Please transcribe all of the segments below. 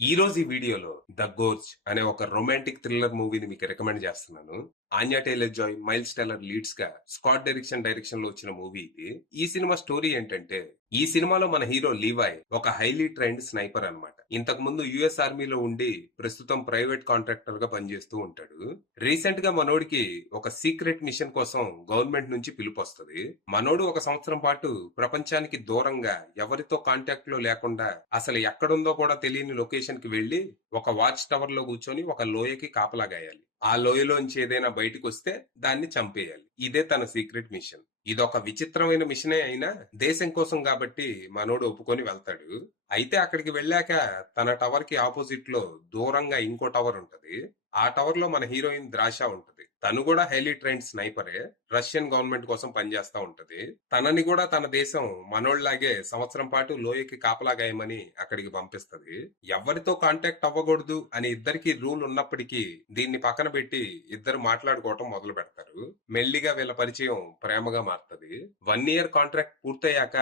ఈ రోజు ఈ వీడియోలో ద గోర్జ్ అనే ఒక రొమాంటిక్ థ్రిల్లర్ మూవీని మీకు రికమెండ్ చేస్తున్నాను. Anya Taylor Joy, Miles Teller leads గా స్కాట్ డైరెక్షన్ లో వచ్చిన మూవీ ఇది. ఈ సినిమా స్టోరీ ఏంటంటే, ఈ సినిమాలో మన హీరో లీవాయ్ ఒక హైలీ ట్రైన్డ్ స్నైపర్ అన్నమాట. ఇంతకు ముందు యుఎస్ ఆర్మీలో ఉండి ప్రస్తుతం ప్రైవేట్ కాంట్రాక్టర్ గా పనిచేస్తూ ఉంటాడు. రీసెంట్ గా మనోడికి ఒక సీక్రెట్ మిషన్ కోసం గవర్నమెంట్ నుంచి పిలుపు వస్తుంది. మనోడు ఒక సంవత్సరం పాటు ప్రపంచానికి దూరంగా ఎవరితో కాంటాక్ట్ లో లేకుండా అసలు ఎక్కడుందో కూడా తెలియని లొకేషన్ కి వెళ్లి ఒక వాచ్ టవర్ లో కూర్చొని ఒక లోయకి కాపలా గాయాలి. ఆ లోయలోంచి ఏదైనా బయటకు వస్తే దాన్ని చంపేయాలి. ఇదే తన సీక్రెట్ మిషన్. ఇదొక విచిత్రమైన మిషనే అయినా దేశం కోసం కాబట్టి మనోడు ఒప్పుకొని వెళ్తాడు. అయితే అక్కడికి వెళ్ళాక తన టవర్ కి ఆపోజిట్ లో దూరంగా ఇంకో టవర్ ఉంటది. ఆ టవర్ లో మన హీరోయిన్ ద్రాషా ఉంటది. తను కూడా హైలీ ట్రైన్డ్ స్నైపరే. రష్యన్ గవర్నమెంట్ కోసం పనిచేస్తా ఉంటది. తనని కూడా తన దేశం మనోళ్లాగే సంవత్సరం పాటు లోయకి కాపలా గాయమని అక్కడికి పంపిస్తది. ఎవరితో కాంటాక్ట్ అవ్వకూడదు అని ఇద్దరికి రూల్ ఉన్నప్పటికీ దీన్ని పక్కన పెట్టి ఇద్దరు మాట్లాడుకోవటం మొదలు పెడతారు. మెల్లిగా వీళ్ళ పరిచయం ప్రేమగా మారుతది. 1 ఇయర్ కాంట్రాక్ట్ పూర్తయ్యాక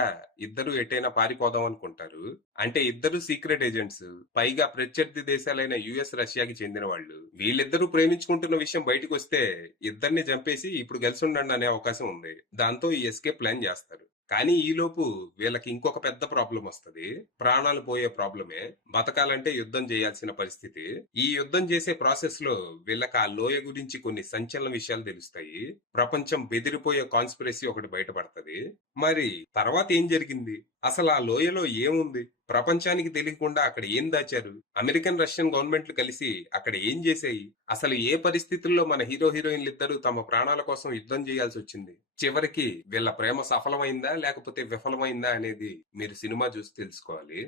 ఇద్దరు ఎటైనా పారిపోదాం అనుకుంటారు. అంటే ఇద్దరు సీక్రెట్ ఏజెంట్స్, పైగా ప్రత్యర్థి దేశాలైన యుఎస్, రష్యాకి చెందిన వాళ్ళు. వీళ్ళిద్దరూ ప్రేమించుకుంటున్న విషయం బయటకు వస్తే ఇద్దరిని చంపేసి ఇప్పుడు కలిసి ఉండండి అనే అవకాశం ఉంది. దాంతో ఈ ఎస్కేప్ ప్లాన్ చేస్తారు. కానీ ఈలోపు వీళ్ళకి ఇంకొక పెద్ద ప్రాబ్లం వస్తది. ప్రాణాలు పోయే ప్రాబ్లమే. బతకాలంటే యుద్ధం చేయాల్సిన పరిస్థితి. ఈ యుద్ధం చేసే ప్రాసెస్ లో వీళ్ళకి ఆ లోయ గురించి కొన్ని సంచలన విషయాలు తెలుస్తాయి. ప్రపంచం బెదిరిపోయే కాన్స్పిరసీ ఒకటి బయటపడుతుంది. మరి తర్వాత ఏం జరిగింది? అసలు ఆ లోయలో ఏముంది? ప్రపంచానికి తెలియకుండా అక్కడ ఏం దాచారు? అమెరికన్, రష్యన్ గవర్నమెంట్లు కలిసి అక్కడ ఏం చేశాయి? అసలు ఏ పరిస్థితుల్లో మన హీరో హీరోయిన్లు ఇద్దరు తమ ప్రాణాల కోసం యుద్ధం చేయాల్సి వచ్చింది? చివరికి వీళ్ళ ప్రేమ సఫలమైందా లేకపోతే విఫలమైందా అనేది మీరు సినిమా చూసి తెలుసుకోవాలి.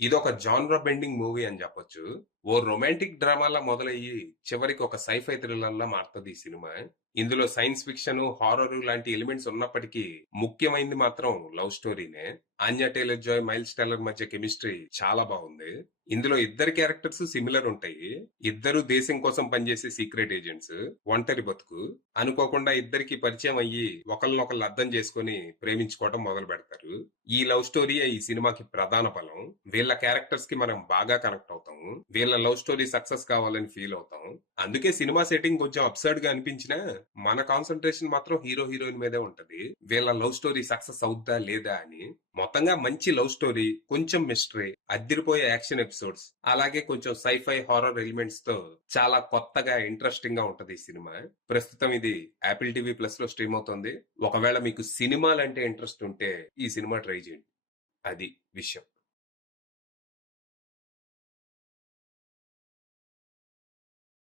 ఇదొక జాన్రా బెండింగ్ మూవీ అని చెప్పొచ్చు. ఓ రొమాంటిక్ డ్రామాలా మొదలయ్యి చివరికి ఒక సైఫై థ్రిల్లర్ లా మారుతుంది ఈ సినిమా. ఇందులో సైన్స్ ఫిక్షన్, హారర్ లాంటి ఎలిమెంట్స్ ఉన్నప్పటికీ ముఖ్యమైనది మాత్రం love స్టోరీనే. ఆన్యా Taylor Joy, Miles teller మధ్య కెమిస్ట్రీ చాలా బాగుంది. ఇందులో ఇద్దరు క్యారెక్టర్స్ సిమిలర్ ఉంటాయి. ఇద్దరు దేశం కోసం పనిచేసే సీక్రెట్ ఏజెంట్స్. ఒంటరి బతుకు. అనుకోకుండా ఇద్దరికి పరిచయం అయ్యి ఒకళ్ళనొకళ్ళు అర్థం చేసుకుని ప్రేమించుకోవడం మొదలు పెడతారు. ఈ లవ్ స్టోరీయే ఈ సినిమాకి ప్రధాన బలం. వీళ్ళ క్యారెక్టర్స్ కి మనం బాగా కనెక్ట్ అవుతాము. వీళ్ళ లవ్ స్టోరీ సక్సెస్ కావాలని ఫీల్ అవుతాం. అందుకే సినిమా సెట్టింగ్ కొంచెం అబ్సర్డ్ గా అనిపించినా మన కాన్సన్ట్రేషన్ మాత్రం హీరో హీరోయిన్ మీదే ఉంటది. వీళ్ళ లవ్ స్టోరీ సక్సెస్ అవుద్దా లేదా అని. మొత్తంగా మంచి లవ్ స్టోరీ, కొంచెం మిస్టరీ, అద్దిరిపోయే యాక్షన్ ఎపిసోడ్స్, అలాగే కొంచెం సైఫై హారర్ ఎలిమెంట్స్ తో చాలా కొత్తగా ఇంట్రెస్టింగ్ గా ఉంటది ఈ సినిమా. ప్రస్తుతం ఇది యాపిల్ టీవీ ప్లస్ లో స్ట్రీమ్ అవుతుంది. ఒకవేళ మీకు సినిమాలంటే ఇంట్రెస్ట్ ఉంటే ఈ సినిమా ట్రై చేయండి. అది విషయం.